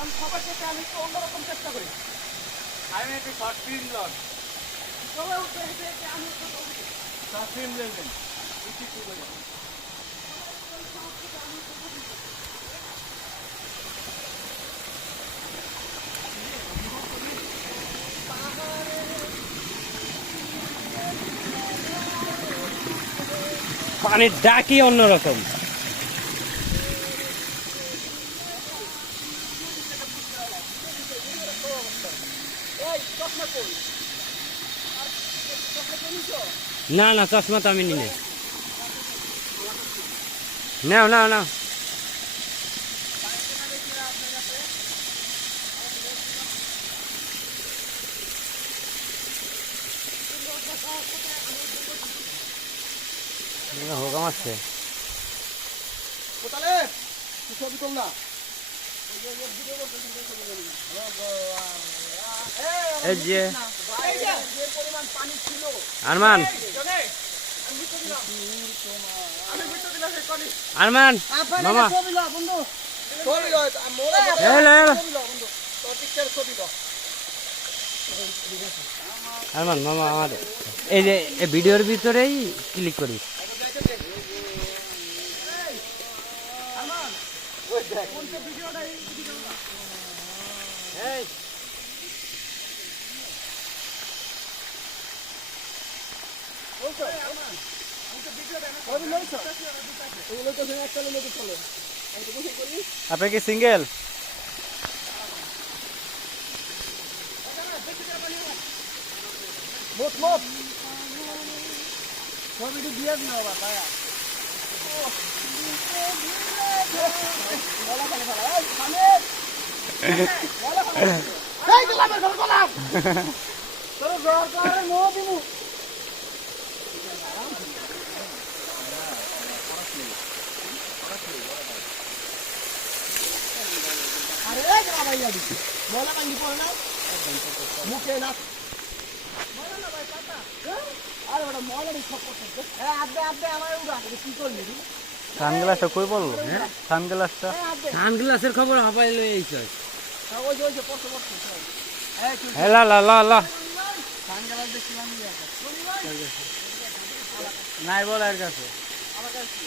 সবার থেকে আমি একটু অন্যরকম চেষ্টা করি। আমি একটু শর্ট ফিল্ম লন সবাই উঠে হেঁটে হেঁটে আমি শর্ট ফিল্ম লেনদেন পানির ডাকই অন্যরকম। না না, চশমা তো আমি নিয়ে নাও নাও নাও। হোক আছে কোথালে ছবি তোল না। এই যে পরিমাণ পানি ছিল আরমান, আরমান মামা ছবি লো বন্ধু, ছবি লো এলো এলো বন্ধু, তোর পিকচার ছবি লো। আরমান মামা আমার এই যে ভিডিওর ভিতরেই ক্লিক করি। আপনি কি সিঙ্গেল? ছবিটি দিয়ে দিও বাবা ভাইয়া। মুখে না আরে ওটা মলারই সব করতে আপনি আপনি আমার উড়া কি করলি সানগ্লাসটা কই বললো? সানগ্লাসটা, সানগ্লাসের খবর হাবাই লই আইছ। ওই যে ওই যে পড়তে পড়তে লা লা লা লা সানগ্লাস দেখছিলাম নাই বল এর কাছে। আমার কাছে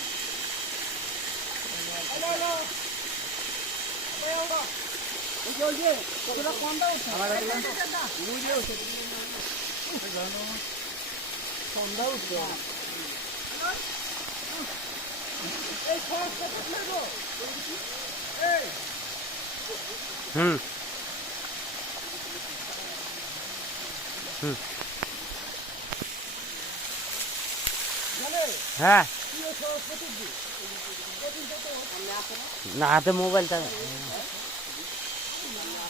হ্যালো হ্যালো ওই যে ওই যে কতটা কোনটা উঠছে আমার কাছে ওই যে উঠছে কোনটা উঠছে এই খরচ কত লাগো এই হুম হুম হ্যাঁ না, হাতে মোবাইলটা